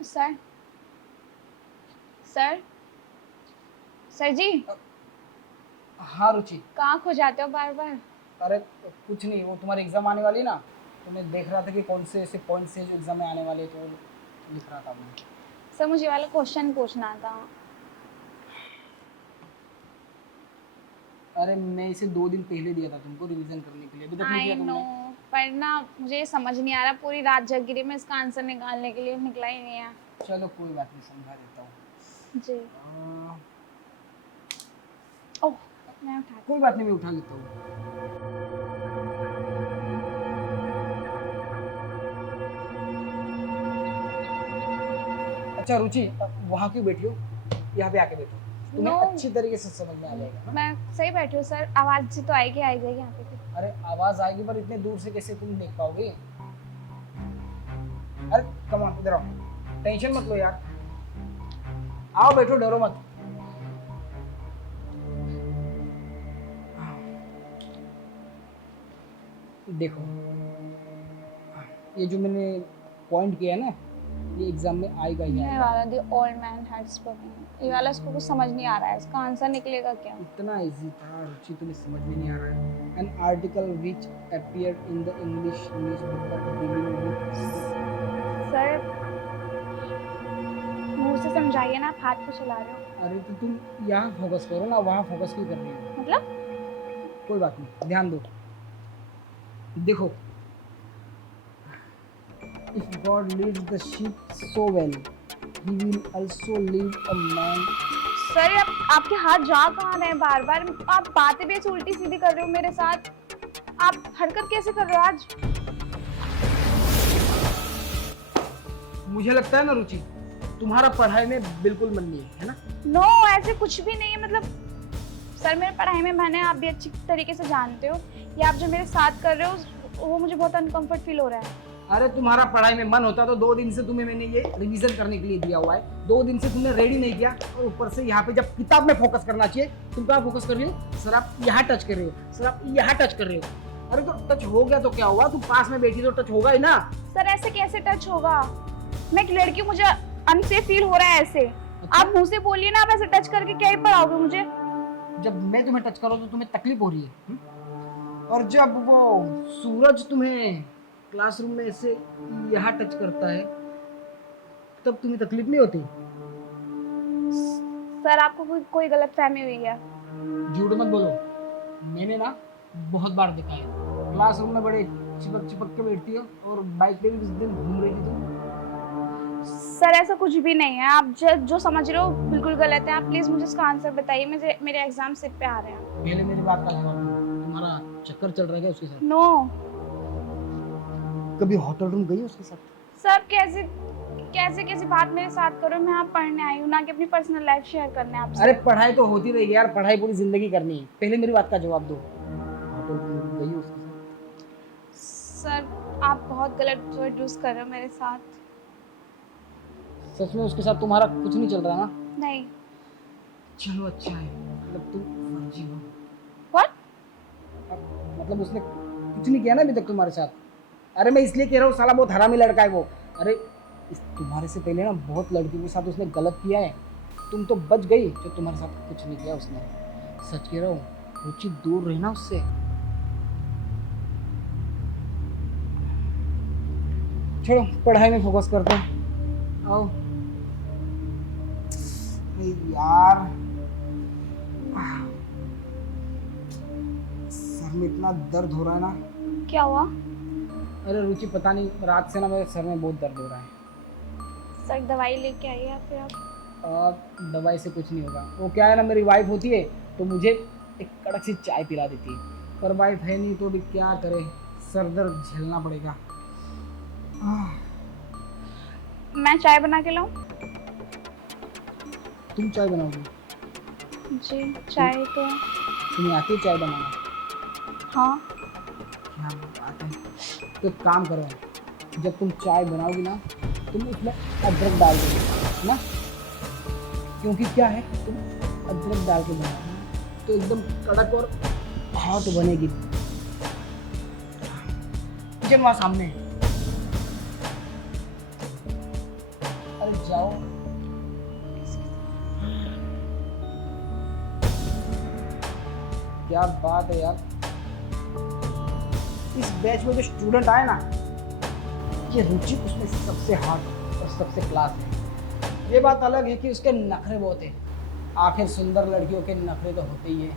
Sir sir sir जी, हाँ रुचि। कहाँ खो जाते हो बार बार? अरे कुछ नहीं, वो तुम्हारी एग्ज़ाम आने वाली है ना, तो मैं देख रहा था कि कौन से ऐसे पॉइंट्स हैं जो एग्ज़ाम में आने वाले हैं, तो वो लिख रहा था मैं। सर मुझे वाला क्वेश्चन पूछना था। अरे मैं इसे 2 दिन पहले दिया था तुमको रिवीजन करने के लिए, अभी तक नहीं आई किया नो, तुमने। पर ना मुझे ये समझ नहीं आ रहा, पूरी रात जग गिरी मैं इसका आंसर निकालने के लिए, निकला ही नहीं है। चलो कोई बात नहीं, समझा देता हूँ। जी। अ, ओह, मैं उठा कोई बात नहीं, मैं उठा लेता हूँ। अच्छा रुचि, वहाँ क्यों बैठी हो? यहाँ पे आके बैठो, तुम्हें नो, अच्छी तरीके से समझ में आ जाएगा। हाँ? मैं सही बैठी हूँ सर, आवाज़ से तो आएगी आएगी यहाँ पे भी। अरे आवाज़ आएगी पर इतने दूर से कैसे तुम देख पाओगे? अरे कम ऑन, इधर आओ, टेंशन मत लो यार, आओ बैठो, डरो मत। देखो, ये जो मैंने पॉइंट किया है ना, ये एग्जाम में आएगा ही ये आएगा। वाला the old man had spoken, ये वाला इसको कुछ समझ नहीं आ रहा है, इसका आंसर निकलेगा क्या? इतना इजी था रुचि, तुम्हें समझ में नहीं आ रहा है। An article which appeared in the English newspaper dealing with. Sir मुंह से समझाइए ना, आप हाथ क्यों चला रहे हो? अरे तो तुम यहाँ फोकस करो ना, वहाँ फोकस क्यों कर रही हो? मतलब कोई बात नहीं, ध्यान दो। देखो, if God leads the sheep so well, he will also lead a man. Sir आपके हाथ जा कहाँ रहे हैं बार बार? आप बातें भी ऐसे उल्टी सीधी कर रहे हो मेरे साथ, आप हरकत कैसे कर रहे हो आज? मुझे लगता है ना रुचि, तुम्हारा पढ़ाई में बिल्कुल मन नहीं है ना? नो, ऐसे कुछ भी नहीं है, मतलब सर मेरे पढ़ाई में मन है, आप भी अच्छी तरीके से जानते हो। ये आप जो मेरे साथ कर रहे हो वो मुझे बहुत अनकंफर्ट फील हो रहा है। अरे तुम्हारा पढ़ाई में मन होता तो 2 दिन से तुम्हें मैंने ये रिवीजन करने के लिए दिया हुआ है, 2 दिन से तुमने रेडी नहीं किया, और ऊपर से यहाँ पे जब किताब में फोकस करना चाहिए तुम कहाँ फोकस कर रही हो? सर आप यहाँ टच कर रहे हो, सर आप यहाँ टच कर रहे हो। अरे तो टच हो गया तो क्या हुआ, तुम पास में बैठी तो टच होगा ही ना। सर ऐसे कैसे टच होगा? मैं एक लड़की हूँ, मुझे अनसेफ फील हो रहा है ऐसे। आप मुंह से बोलिए ना, आप ऐसे टच करके क्या ही पढ़ाओगे मुझे? जब मैं तुम्हें टच करूँ तो तुम्हें तकलीफ हो रही है, और जब वो सूरज तुम्हें क्लासरूम में से यहाँ टच करता है तब तुम्हें तकलीफ नहीं होती? सर आपको कोई गलत फहमी हुई है। झूठ मत बोलो, मैंने ना बहुत बार देखा है, क्लासरूम में बड़े चिपक चिपक के बैठती हो, और बाइक पे भी उस दिन घूम रही थी तुम। सर ऐसा कुछ भी नहीं है, आप जो समझ रहे हो बिल्कुल गलत है। आप प्लीज मुझे इसका आंसर बताइए, मुझे मेरे एग्जाम सिर पे आ रहे हैं। पहले मेरी बात का जवाब दो, तुम्हारा चक्कर चल रहा है क्या उसके साथ? नो कभी होटल रूम गई उसके साथ? सर, कैसे कैसे कैसी बात मेरे साथ करो? मैं यहाँ पढ़ने आई हूँ, ना कि अपनी पर्सनल लाइफ शेयर करने आपसे। अरे पढ़ाई तो होती रहेगी यार, पढ़ाई पूरी जिंदगी करनी है, पहले मेरी बात का जवाब दो, होटल रूम गई उसके साथ? सर आप बहुत गलत वर्ड यूज कर रहे हो मेरे साथ। सच में उसके साथ तुम्हारा कुछ नहीं चल रहा ना? नहीं। चलो अच्छा है, मतलब तुम फर्जी हो। व्हाट? मतलब उसने कुछ नहीं किया ना अभी तक तुम्हारे साथ? अरे मैं इसलिए कह रहा हूँ, साला बहुत हरामी लड़का है वो। अरे तुम्हारे से पहले ना बहुत लड़कियों के साथ उसने गलत किया है, तुम तो बच गई, जो तुम्हारे साथ कुछ नहीं किया उसने। सच कह रहा हूँ, रुचि दूर रहना उससे। चलो पढ़ाई में फोकस करते हैं, आओ। अरे यार, सर में इतना दर्द हो रहा है ना। क्या हुआ? अरे रुचि पता नहीं, रात से ना मेरे सर में बहुत दर्द हो रहा है। सर दवाई लेके आइए या फिर आप। और दवाई से कुछ नहीं होगा, वो क्या है ना, मेरी वाइफ होती है तो मुझे एक कड़क सी चाय पिला देती है, पर वाइफ है नहीं तो भी क्या करे, सर दर्द झेलना पड़ेगा। मैं चाय बना के लाऊं? तुम चाय बनाओगी? जी चाय तो। तुम्हें आती है चाय बनाना? हाँ। क्या बात है, तो एक काम करो, जब तुम चाय बनाओगी ना तुम उसमें अदरक डाल दोगे ना, क्योंकि क्या है, तुम अदरक डाल के बनाओगे तो एकदम कड़क और हॉट बनेगी। किचन वहाँ सामने है। अरे जाओ। क्या बात है यार, इस बैच में जो स्टूडेंट आए ना, ये रुचि उसमें सबसे हॉट और सबसे क्लास है। ये बात अलग है कि उसके नखरे बहुत हैं। आखिर सुंदर लड़कियों के नखरे तो होते ही है,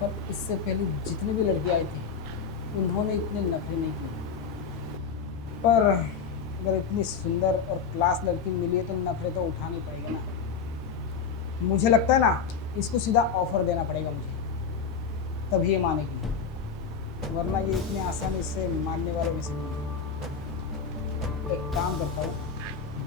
पर इससे पहले जितनी भी लड़कियां आई थी उन्होंने इतने नखरे नहीं किए। पर अगर इतनी सुंदर और क्लास लड़की मिली है तो नखरे तो उठाने पड़ेगा ना। मुझे लगता है ना इसको सीधा ऑफर देना पड़ेगा मुझे, तभी ये मानेगी, वरना ये इतने आसानी से मानने वाले भी नहीं। एक काम करता हूँ,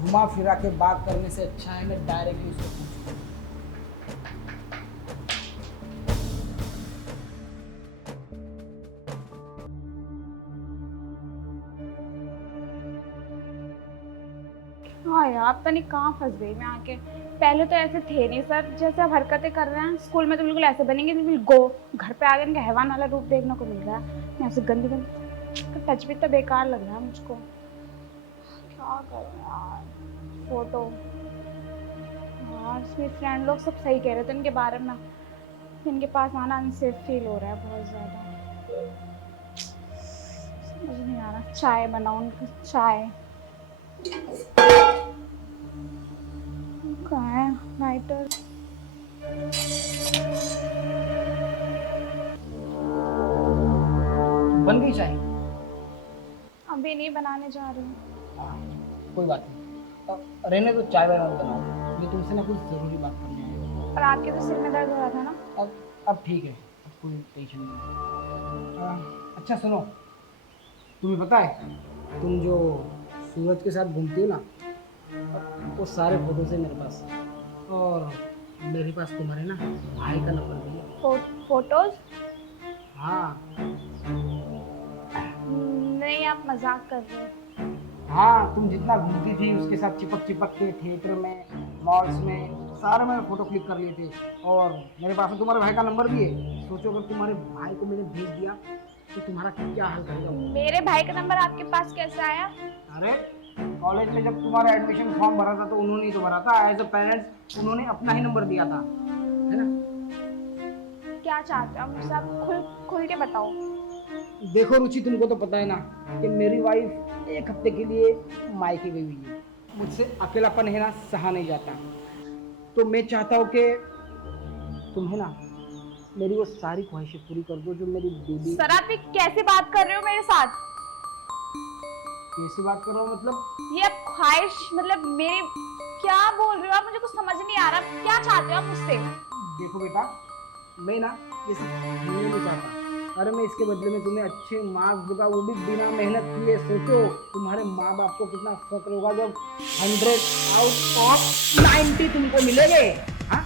घुमा फिरा के बात करने से अच्छा है मैं डायरेक्टली उसको पूछूं। हाँ यार, पता नहीं कहाँ फंस गई मैं आके। पहले तो ऐसे थे नहीं सर, जैसे अब हरकतें कर रहे हैं स्कूल में तो बिल्कुल ऐसे बनेंगे बिल्कुल गो। घर पे आगे इनका हैवान वाला रूप देखने को मिल रहा है। मैं ऐसे गंदी गंदी, टच भी तो बेकार लग रहा है मुझको। क्या करूँ यार। फोटो यार, मेरे फ्रेंड लोग सब सही कह रहे थे इनके बारे में। इनके पास आना अनसेफ फील हो रहा है बहुत ज़्यादा। समझ नहीं आ रहा, चाय बनाऊँ चाय कहाँ है लाइटर। बन गई चाय? अभी नहीं बनाने जा रही हूँ। कोई बात नहीं, अब रहने तो चाय वाय मत बनाओ, ये तुमसे ना कुछ ज़रूरी बात करनी है। पर आपके तो सिर में दर्द हो रहा था ना। अब ठीक है, अब कोई टेंशन नहीं है। अच्छा सुनो, तुम्हें पता है तुम जो सूरज के साथ घूमती हो ना, वो सारे फोटोज है मेरे पास, और मेरे पास तुम्हारे ना भाई का नंबर भी है। फोटोज? हाँ। नहीं, आप मजाक कर रहे हो। हाँ, तुम जितना घूमती थी उसके साथ चिपक चिपक के थिएटर में, मॉल्स में, सारे मैंने फोटो क्लिक कर लिए थे, और मेरे पास में तुम्हारे भाई का नंबर भी है। सोचो अगर तुम्हारे भाई को मैंने भेज दिया तो तुम्हारा क्या हाल करेगा? मेरे भाई का नंबर आपके पास कैसे आया? अरे कॉलेज में जब तुम्हारा एडमिशन फॉर्म भरा था तो उन्होंने ही तो भरा था, एज अ पेरेंट्स उन्होंने अपना ही नंबर दिया था, है ना? क्या चाहते हो आप मुझसे? आप खुल के बताओ। देखो रुचि, तुमको तो पता है ना कि मेरी वाइफ एक हफ्ते के लिए मायके गई हुई है। मुझसे अकेलापन है ना सहा नहीं जाता, तो मैं चाहता हूँ कि तुम है ना मेरी वो सारी ख्वाहिशें पूरी कर दो जो मेरी बेबी। सर आप ये कैसे बात कर रहे हो मेरे साथ? कैसी बात कर रहा हूँ मतलब? ये आप ख्वाहिश मतलब मेरी क्या बोल रहे हो आप? मुझे कुछ समझ नहीं आ रहा। क्या चाहते हो आप मुझसे? देखो बेटा, मैं ना ये सब झेलने नहीं चाहता। अरे मैं इसके बदले में तुम्हें अच्छे मार्क्स दूंगा, वो भी बिना मेहनत किए। सोचो तुम्हारे माँ बाप को कितना फक्र होगा जब 100 आउट ऑफ 90 तुमको मिलेंगे। हाँ,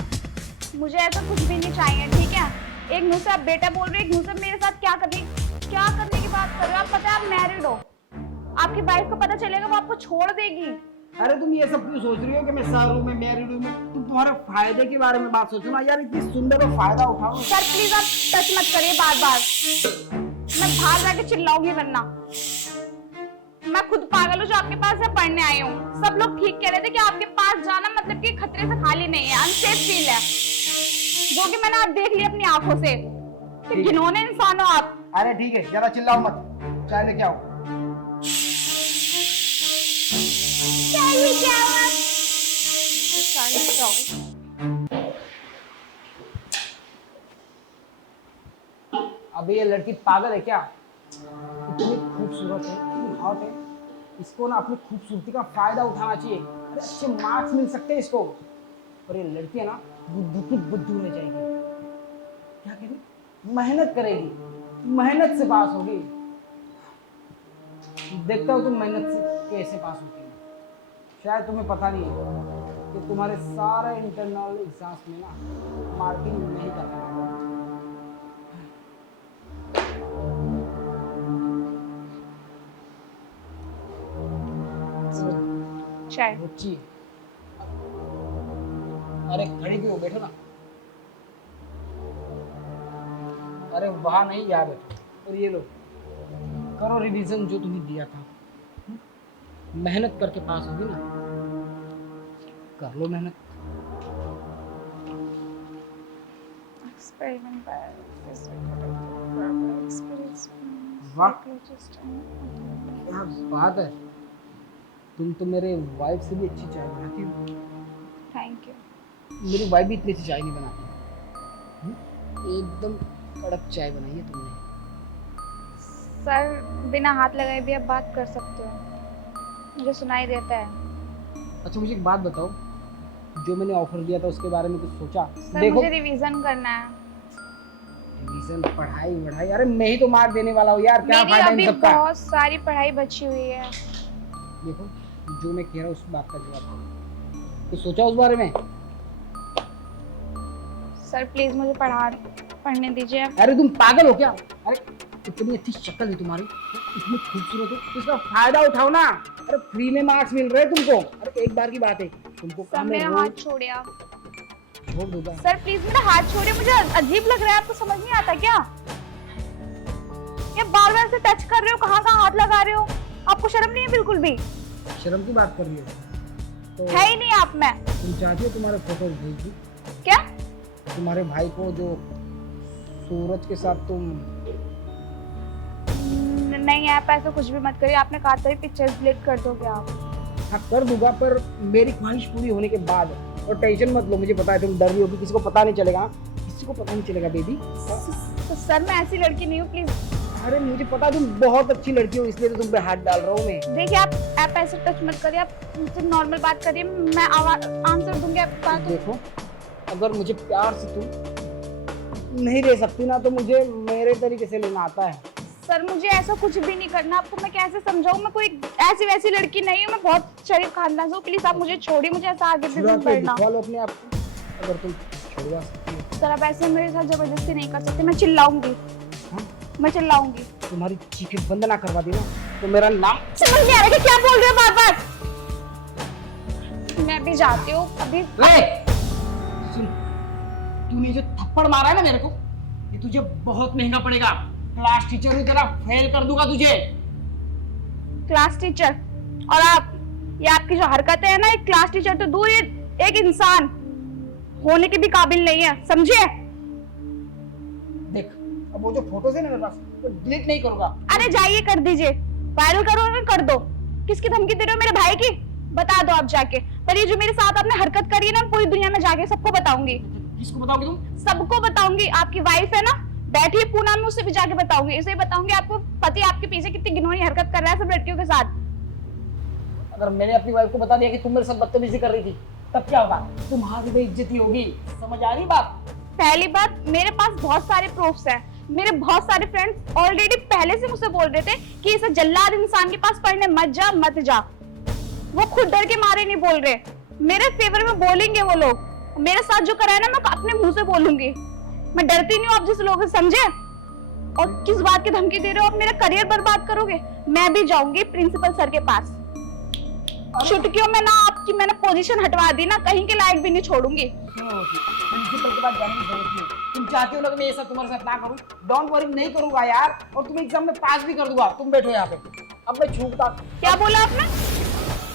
मुझे ऐसा कुछ भी नहीं चाहिए, ठीक है? एक मुंह से आप बेटा बोल रहे हो, एक मुंह से मेरे साथ क्या करने की बात कर रहे हो आप? पता है आप मैरिड हो, आपकी वाइफ को पता चलेगा वो आपको छोड़ देगी। अरे तुम ये सब क्यों सोच रही हो कि मैं शहर में मैरिड हूँ? तुम तुम्हारे फायदे के बारे में बात सोचो ना यार, इतनी सुंदर और फायदा उठाओ। सर प्लीज आप टच मत करिए बार बार, मैं बाहर जाके चिल्लाऊंगी वरना। मैं खुद पागल हूँ जो आपके पास से पढ़ने आई हूँ। सब लोग ठीक कह रहे थे कि आपके पास जाना मतलब कि खतरे से खाली नहीं है, अनसेफ फील है, जो कि मैंने आप देख लिया अपनी आंखों से। कि घिनौने इंसान हो आप। अरे ठीक है, ज्यादा चिल्लाओ मत, चाय लेके आओ। अबे ये लड़की पागल है क्या? इतनी खूबसूरत है, इतनी हॉट है, इसको ना अपनी खूबसूरती का फायदा उठाना चाहिए। अरे अच्छे मार्क्स मिल सकते हैं इसको, और ये लड़की है ना बुद्धू की बुद्धू रह जाएगी। क्या करेगी? मेहनत करेगी, मेहनत से पास होगी। देखता हो तुम मेहनत से कैसे पास होती हो। शायद तुम्हें पता नहीं है कि तुम्हारे सारे इंटरनल एग्जाम्स में ना मार्किंग नहीं करना। चाय। रुचि, अरे खड़ी क्यों, बैठो ना। अरे वहाँ नहीं, यहाँ बैठो। और ये लो, करो रिवीजन जो तुम्हें दिया था। मेहनत करके पास होगी ना कर लो मेहनत। Experiment by experience. वाह क्या बात है, तुम तो मेरे वाइफ से भी अच्छी चाय बनाती हो। Thank you. मेरी वाइफ भी इतनी अच्छी चाय नहीं बनाती। एकदम कड़क चाय बनाई है तुमने। सर बिना हाथ लगाए भी आप बात कर सकते हो, मुझे सुनाई देता है। अच्छा मुझे एक बात बताओ, जो मैंने ऑफर दिया था उसके बारे में कुछ सोचा? सर मुझे रिवीजन करना है। रिवीजन, पढ़ाई वढ़ाई, अरे मैं ही तो मार्क देने वाला हूँ यार, क्या मेरी फायदा अभी इन सबका? बहुत सारी पढ़ाई बची हुई है। देखो जो मैं कह रहा हूँ उस बात का जवाब दो। तो सोचा उस बारे में? सर प्लीज मुझे पढ़ने दीजिए। अरे तुम पागल हो क्या? अरे इतनी अच्छी शक्ल है तुम्हारी, इतनी खूबसूरत हो, तो इसका फायदा उठाओ ना। अरे फ्री में मार्क्स मिल रहे हैं तुमको। अरे एक बार की बात है, तुमको सर काम में मेरा रोज हाथ छोड़िए आप। छोड़ दूंगा। सर प्लीज मेरा हाथ छोड़िए, मुझे अजीब लग रहा है। आपको समझ नहीं आता क्या? ये बार बार से टच कर रहे हो, कहाँ कहाँ हाथ लगा रहे हो? आपको शर्म नहीं है बिल्कुल भी? शर्म की बात कर रही हो तो है ही नहीं आप में। तुम चाहती हो तुम्हारे फोटो भेज दूं क्या? तुम्हारे भाई को, जो सूरज के साथ तुम? नहीं आप ऐसा कुछ भी मत करिए। आपने कहा था पिक्चर्स डिलीट कर दोगे आप। हाँ कर दूंगा, पर मेरी ख्वाहिश पूरी होने के बाद। और टेंशन मत लो, मुझे पता है तुम डर रही होगी, किसी को पता नहीं चलेगा, किसी को पता नहीं चलेगा बेबी। तो सर मैं ऐसी लड़की नहीं हूँ प्लीज। अरे मुझे पता है तुम बहुत अच्छी लड़की हो, इसलिए तो तुम पे हाथ डाल रहा हूँ मैं। देखिए आप ऐसे टच मत करिए, आप मुझसे नॉर्मल बात करिए, मैं आंसर दूंगी आपकी बात। देखो अगर मुझे प्यार से तुम नहीं दे सकती ना, तो मुझे मेरे तरीके से लेना आता है। सर मुझे ऐसा कुछ भी नहीं करना। आपको मैं कैसे समझाऊं? मैं कोई ऐसी वैसी लड़की नहीं हूँ, मैं बहुत शरीफ खानदान से हूँ। प्लीज आप मुझे छोड़िए, मुझे ऐसा आगे भी नहीं बढ़ना। दिखवा लो अपने आप को, अगर तुम छोड़वा सकती हो। सर आप ऐसे मेरे साथ जबरदस्ती नहीं कर सकते। मैं चिल्लाऊंगी। हाँ? मैं चिल्लाऊंगी। तुम्हारी चीखें बंद ना करवा दी ना, तो मेरा नाम। समझ नहीं आ रहा कि क्या बोल रहे हो बार बार। मैं भी जाती हूँ अभी। सुन, तूने जो थप्पड़ मारा है ना मेरे को, ये तुझे बहुत महंगा पड़ेगा। क्लास टीचर की तरह फेल कर दूंगा तुझे। Class teacher? और आप, ये आपकी जो हरकतें है ना, एक क्लास टीचर तो दूर, ये एक इंसान होने के भी काबिल नहीं है, समझे? देख अब वो जो फोटोज है ना मेरे पास, वो डिलीट नहीं करूंगा। अरे जाइए कर दीजिए, वायरल करो, कर दो। किसकी धमकी दे रहे हो? मेरे भाई की? बता दो आप जाके। पर ये जो मेरे साथ आपने हरकत करी है ना, पूरी दुनिया में जाके सबको बताऊंगी। किसको बताओगी तुम? सबको बताऊंगी। आपकी वाइफ है ना, बैठी है पूना में, उससे भी जाके बताऊंगी। इसे बताऊंगी आपको पति आपके पीछे कितनी घिनौनी हरकत कर रहा है सब लड़कियों के साथ। अगर मैंने अपनी वाइफ को बता दिया कि तुम मेरे साथ बदतमीजी कर रही थी, तब क्या होगा? तुम्हारी बेइज्जती होगी। समझ आ रही बात? पहली बात, मेरे पास बहुत सारे प्रूफ्स हैं। मेरे बहुत सारे फ्रेंड्स ऑलरेडी पहले से मुझसे बोल रहे थे कि इस जल्लाद इंसान के पास पढ़ने मत जा, मत जा। वो खुद डर के मारे नहीं बोल रहे, मेरे फेवर में बोलेंगे वो लोग। मेरे साथ जो करा है ना, मैं अपने मुंह से बोलूंगी। मैं डरती नहीं हूँ आप जैसे लोग, समझे? और किस बात की धमकी दे रहे हो? आप मेरा करियर बर्बाद करोगे। मैं भी जाऊंगी प्रिंसिपल सर के पास। चुटकियों में ना आपकी मैंने पोजीशन हटवा दी ना, कहीं के लायक भी नहीं छोड़ूंगी। प्रिंसिपल के पास जाने की जरूरत नहीं। तुम चाहती हो ना कि मैं ये सब तुम्हारे साथ ना करूं? डोंट वरी, नहीं करूंगा यार, और तुम एग्जाम में पास भी कर दूंगा। तुम बैठो यहाँ पे, अब मैं छूटता। क्या बोला आपने?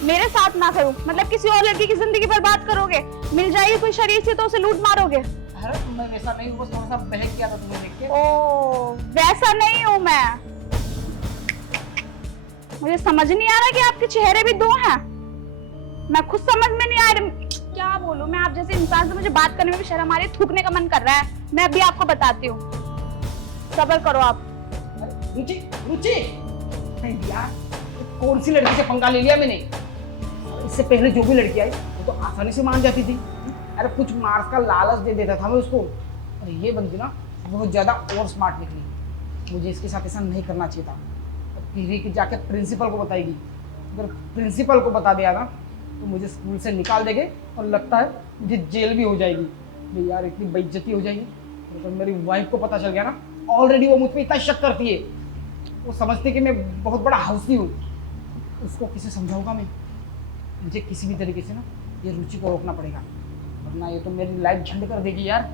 मेरे साथ ना करूं मतलब किसी और लड़की की जिंदगी बर्बाद करोगे? मिल जाएगी कोई शरीर से तो उसे लूट मारोगे? अरे मैं वैसा नहीं हूँ, बस थोड़ा सा बहक किया था तुम्हें देख के। ओ वैसा नहीं हूँ मैं। मुझे समझ नहीं आ रहा कि आपके चेहरे भी दो हैं। मैं खुद समझ में नहीं आ रही क्या बोलूं मैं। आप जैसे इंसान से मुझे बात करने में भी शर्म आ रही है, थूकने का मन कर रहा है। मैं अभी आपको बताती हूँ, सब्र करो आप। रुचि, रुचि, नहीं यार, कौन सी लड़की से पंगा ले लिया मैंने? इससे पहले जो भी लड़की आई वो तो आसानी से मान जाती थी। अरे कुछ मार्क्स का लालच दे देता था मैं उसको। अरे ये बंदी ना बहुत ज्यादा और स्मार्ट निकली। मुझे इसके साथ ऐसा नहीं करना चाहिए था। फिर कि जाके प्रिंसिपल को बताएगी। अगर प्रिंसिपल को बता दिया ना तो मुझे स्कूल से निकाल देंगे, और लगता है मुझे जेल भी हो जाएगी। नहीं यार, इतनी बेइज्जती हो जाएगी। तो मेरी वाइफ को पता चल गया ना, ऑलरेडी वो मुझ पर इतना शक करती है। वो समझती है कि मैं बहुत बड़ा हंसी हूँ। उसको किसे समझाऊंगा मैं? मुझे किसी भी तरीके से ना ये रुचि को रोकना पड़ेगा, वरना ये तो मेरी लाइफ झंड कर देगी यार।